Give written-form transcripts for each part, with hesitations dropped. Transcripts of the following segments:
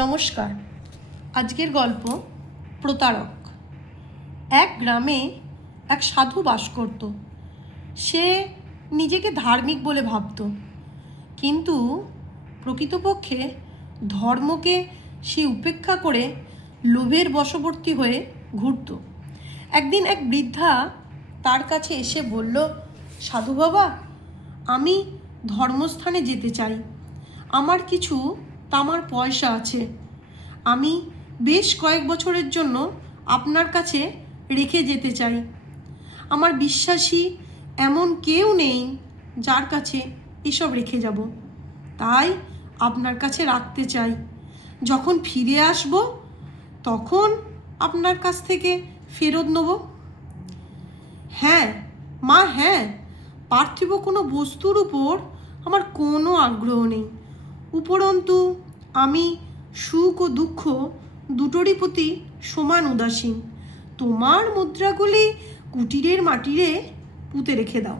নমস্কার। আজকের গল্প প্রতারক। এক গ্রামে এক সাধু বাস করত। সে নিজেকে ধার্মিক বলে ভাবত, কিন্তু প্রকৃতপক্ষে ধর্মকে সে উপেক্ষা করে লোভের বশবর্তী হয়ে ঘুরত। একদিন এক বৃদ্ধা তার কাছে এসে বলল, সাধু বাবা, আমি ধর্মস্থানে যেতে চাই। আমার কিছু তামার পয়সা আছে। আমি বেশ কয়েক বছরের জন্য আপনার কাছে রেখে যেতে চাই। আমার বিশ্বাসী এমন কেউ নেই যার কাছে এসব রেখে যাব, তাই আপনার কাছে রাখতে চাই। যখন ফিরে আসব তখন আপনার কাছ থেকে ফেরত নেব। হ্যাঁ মা, হ্যাঁ, পার্থিব কোনো বস্তুর উপর আমার কোনো আগ্রহ নেই। উপরন্তু আমি সুখ ও দুঃখ দুটোরই প্রতি সমান উদাসীন। তোমার মুদ্রাগুলি কুটিরের মাটিরে পুঁতে রেখে দাও।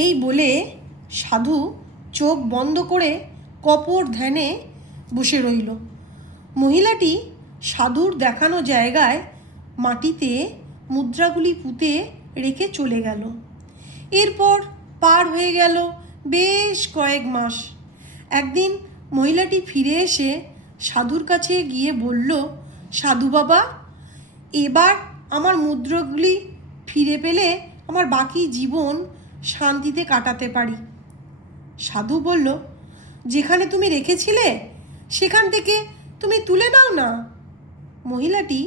এই বলে সাধু চোখ বন্ধ করে কপট ধ্যানে বসে রইল। মহিলাটি সাধুর দেখানো জায়গায় মাটিতে মুদ্রাগুলি পুঁতে রেখে চলে গেল। এরপর পার হয়ে গেল বেশ কয়েক মাস। একদিন মহিলাটি ফিরে এসে সাধুর কাছে গিয়ে বলল, সাধু বাবা, এবার আমার মুদ্রাগুলি ফিরে পেলে আমার বাকি জীবন শান্তিতে কাটাতে পারি। সাধু বলল, যেখানে তুমি রেখেছিলে সেখান থেকে তুমি তুলে নাও না। মহিলাটি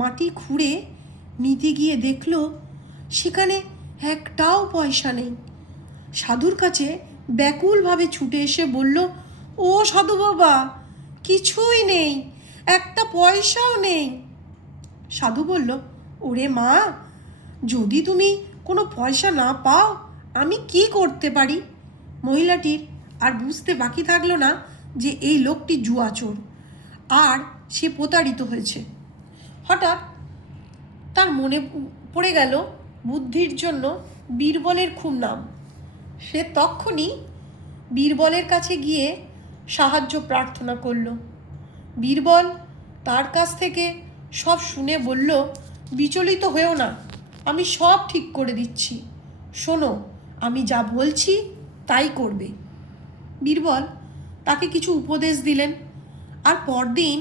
মাটি খুঁড়ে নিতে গিয়ে দেখল সেখানে একটাও পয়সা নেই। সাধুর কাছে ব্যাকুলভাবে ছুটে এসে বলল, ও সাধু বাবা, কিছুই নেই, একটা পয়সাও নেই। সাধু বলল, ওরে মা, যদি তুমি কোনো পয়সা না পাও আমি কি করতে পারি? মহিলাটির আর বুঝতে বাকি থাকলো না যে এই লোকটি জুয়াচোর আর সে প্রতারিত হয়েছে। হঠাৎ তার মনে পড়ে গেল বুদ্ধির জন্য বীরবলের খুব নাম। সে তক্ষুনি বীরবলের কাছে গিয়ে সাহায্য প্রার্থনা করল। বীরবল তার কাছ থেকে সব শুনে বলল, বিচলিত হয়েও না, আমি সব ঠিক করে দিচ্ছি। শোনো, আমি যা বলছি তাই করবে। বীরবল তাকে কিছু উপদেশ দিলেন। আর পরদিন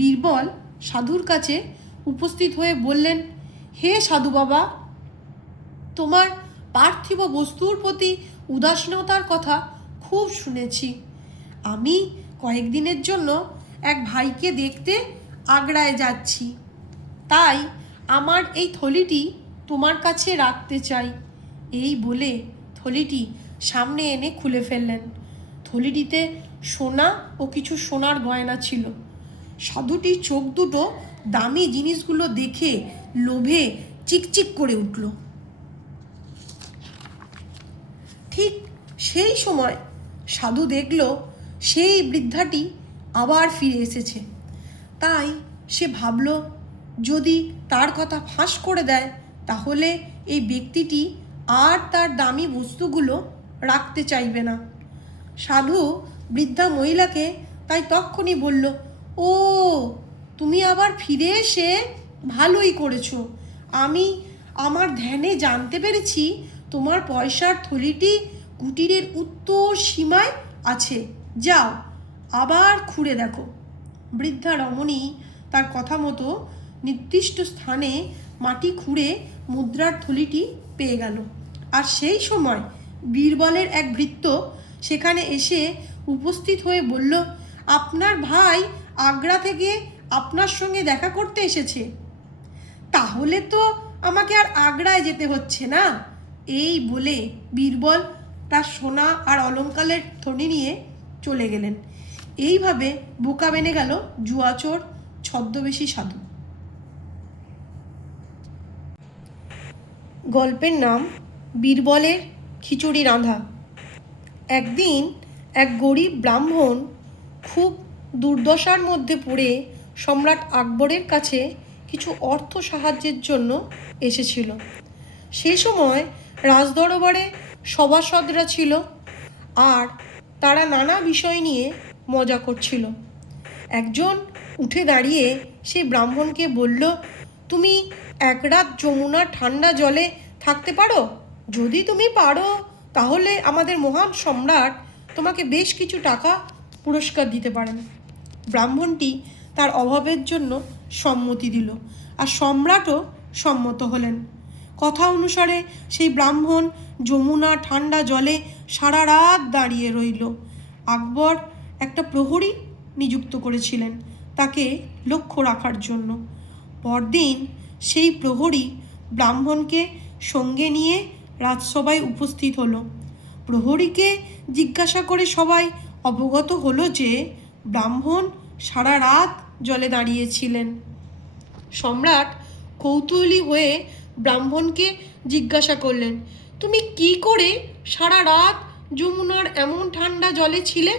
বীরবল সাধুর কাছে উপস্থিত হয়ে বললেন, হে সাধু বাবা, তোমার পার্থিব বস্তুর প্রতি উদাসীনতার কথা খুব শুনেছি। আমি কয়েকদিনের জন্য এক ভাইকে দেখতে আগ্রায় যাচ্ছি, তাই আমার এই থলিটি তোমার কাছে রাখতে চাই। এই বলে থলিটি সামনে এনে খুলে ফেললেন। থলিটিতে সোনা ও কিছু সোনার গয়না ছিল। সাধুটির চোখ দুটো দামি জিনিসগুলো দেখে লোভে চিকচিক করে উঠল। ঠিক সেই সময় সাধু দেখল সেই বৃদ্ধাটি আবার ফিরে এসেছে। তাই সে ভাবল, যদি তার কথা ফাঁস করে দেয় তাহলে এই ব্যক্তিটি আর তার দামি বস্তুগুলো রাখতে চাইবে না। সাধু বৃদ্ধা মহিলাকে তাই তক্ষুনি বলল, ও, তুমি আবার ফিরে এসে ভালোই করেছো। আমি আমার ধ্যানে জানতে পেরেছি তোমার পয়সার থলিটি কুটিরের উত্তর সীমায় আছে। যাও, আবার খুঁড়ে দেখো। বৃদ্ধা রমণী তার কথা মতো নির্দিষ্ট স্থানে মাটি খুঁড়ে মুদ্রার থলিটি পেয়ে গেল। আর সেই সময় বীরবলের এক ভৃত্য সেখানে এসে উপস্থিত হয়ে বলল, আপনার ভাই আগ্রা থেকে আপনার সঙ্গে দেখা করতে এসেছে। তাহলে তো আমাকে আর আগ্রায় যেতে হচ্ছে না। এই বলে বীরবল তার সোনা আর অলংকারের থলি নিয়ে চলে গেলেন। এইভাবে বোকা বেনে গেল জুয়াচোর ছদ্মবেশী সাধু। গল্পের নাম বীরবলের খিচুড়ি রাঁধা। একদিন এক গরিব ব্রাহ্মণ খুব দুর্দশার মধ্যে পড়ে সম্রাট আকবরের কাছে কিছু অর্থ সাহায্যের জন্য এসেছিল। সেই সময় রাজদরবারে সভাসদরা ছিল আর তারা নানা বিষয় নিয়ে মজা করছিল। একজন উঠে দাঁড়িয়ে সেই ব্রাহ্মণকে বলল, তুমি এক রাত যমুনার ঠান্ডা জলে থাকতে পারো? যদি তুমি পারো তাহলে আমাদের মহান সম্রাট তোমাকে বেশ কিছু টাকা পুরস্কার দিতে পারেন। ব্রাহ্মণটি তার অভাবের জন্য সম্মতি দিল, আর সম্রাটও সম্মত হলেন। কথা অনুসারে সেই ব্রাহ্মণ যমুনা ঠান্ডা জলে সারা রাত দাঁড়িয়ে রইল। আকবর একটা প্রহরী নিযুক্ত করেছিলেন তাকে লক্ষ্য রাখার জন্য। পরদিন সেই প্রহরী ব্রাহ্মণকে সঙ্গে নিয়ে রাজসভায় উপস্থিত হলো। প্রহরীকে জিজ্ঞাসা করে সবাই অবগত হলো যে ব্রাহ্মণ সারা রাত জলে দাঁড়িয়েছিলেন। সম্রাট কৌতূহলী হয়ে ব্রাহ্মণকে জিজ্ঞাসা করলেন, তুমি কি করে সারা রাত যমুনার এমন ঠান্ডা জলে ছিলে?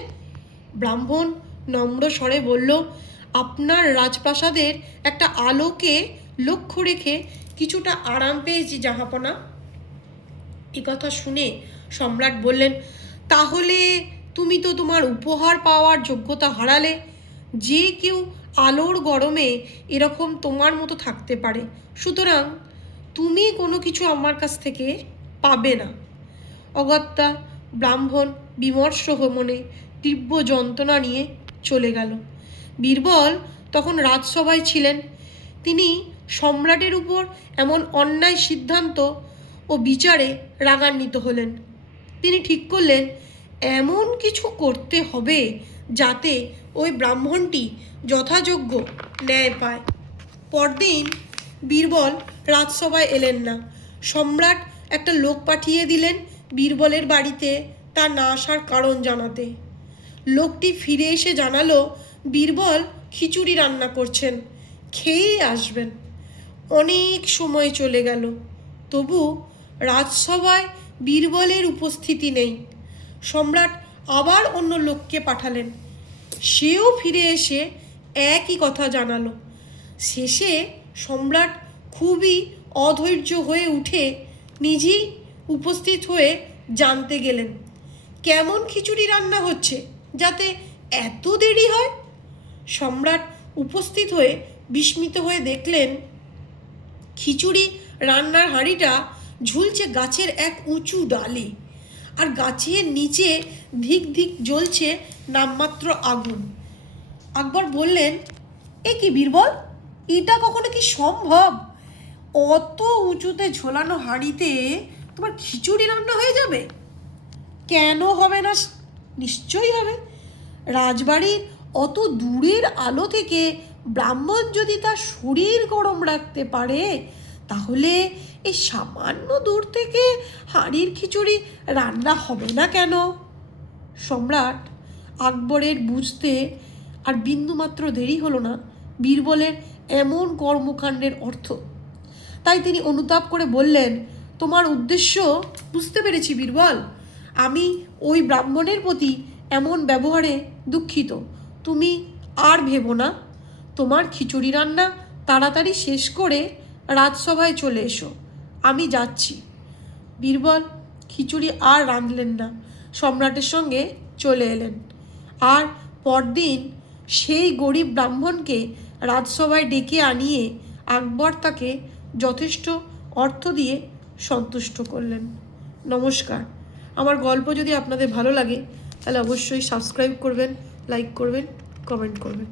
ব্রাহ্মণ নম্র স্বরে বলল, আপনার রাজপ্রাসাদের একটা আলোকে লক্ষ্য রেখে কিছুটা আরাম পেয়েছি জাহাপনা। এ কথা শুনে সম্রাট বললেন, তাহলে তুমি তো তোমার উপহার পাওয়ার যোগ্যতা হারালে। যে কেউ আলোর গরমে এরকম তোমার মতো থাকতে পারে, সুতরাং তুমি কোনো কিছু আমার কাছ থেকে পাবে না। অগত্যা ব্রাহ্মণ বিমর্ষ মনে তীব্র যন্ত্রণা নিয়ে চলে গেল। বীরবল তখন রাজসভায় ছিলেন। তিনি সম্রাটের উপর এমন অন্যায় সিদ্ধান্ত ও বিচারে রাগান্বিত হলেন। তিনি ঠিক করলেন এমন কিছু করতে হবে যাতে ওই ব্রাহ্মণটি যথাযোগ্য ন্যায় পায়। পরদিন বীরবল রাজসভায় এলেন না। সম্রাট একটা লোক পাঠিয়ে দিলেন বীরবলের বাড়িতে তার না আসার কারণ জানাতে। লোকটি ফিরে এসে জানালো, বীরবল খিচুড়ি রান্না করছেন, খেয়েই আসবেন। অনেক সময় চলে গেল, তবু রাজসভায় বীরবলের উপস্থিতি নেই। সম্রাট আবার অন্য লোককে পাঠালেন, সেও ফিরে এসে একই কথা জানালো। শেষে সম্রাট খুবই অধৈর্য হয়ে উঠে নিজেই উপস্থিত হয়ে জানতে গেলেন কেমন খিচুড়ি রান্না হচ্ছে যাতে এত দেরি হয়। সম্রাট উপস্থিত হয়ে বিস্মিত হয়ে দেখলেন খিচুড়ি রান্নার হাঁড়িটা ঝুলছে গাছের এক উঁচু ডালে, আর গাছের নিচে ধিক ধিক জ্বলছে নামমাত্র আগুন। আকবর বললেন, এ কি বীরবল, এটা কখনো কি সম্ভব? অত উঁচুতে ঝোলানো হাঁড়িতে তোমার খিচুড়ি রান্না হয়ে যাবে? কেন হবে না, নিশ্চয়ই হবে। রাজবাড়ির অত দূরের আলো থেকে ব্রাহ্মণ যদি তার শরীর গরম রাখতে পারে, তাহলে এই সামান্য দূর থেকে হাঁড়ির খিচুড়ি রান্না হবে না কেন? সম্রাট আকবরের বুঝতে আর বিন্দুমাত্র দেরি হলো না বীরবলের এমন কর্মকাণ্ডের অর্থ। তাই তিনি অনুতাপ করে বললেন, তোমার উদ্দেশ্য বুঝতে পেরেছি বীরবল। আমি ওই ব্রাহ্মণের প্রতি এমন ব্যবহারে দুঃখিত। তুমি আর ভেবো না, তোমার খিচুড়ি রান্না তাড়াতাড়ি শেষ করে রাজসভায় চলে এসো, আমি যাচ্ছি। বীরবল খিচুড়ি আর রাঁধলেন না, সম্রাটের সঙ্গে চলে এলেন। আর পরদিন সেই গরিব ব্রাহ্মণকে রাজসভায় ডেকে আনিয়ে আকবর তাকে যথেষ্ট অর্থ দিয়ে সন্তুষ্ট করলেন। নমস্কার। আমার গল্প যদি আপনাদের ভালো লাগে তাহলে অবশ্যই সাবস্ক্রাইব করবেন, লাইক করবেন, কমেন্ট করবেন।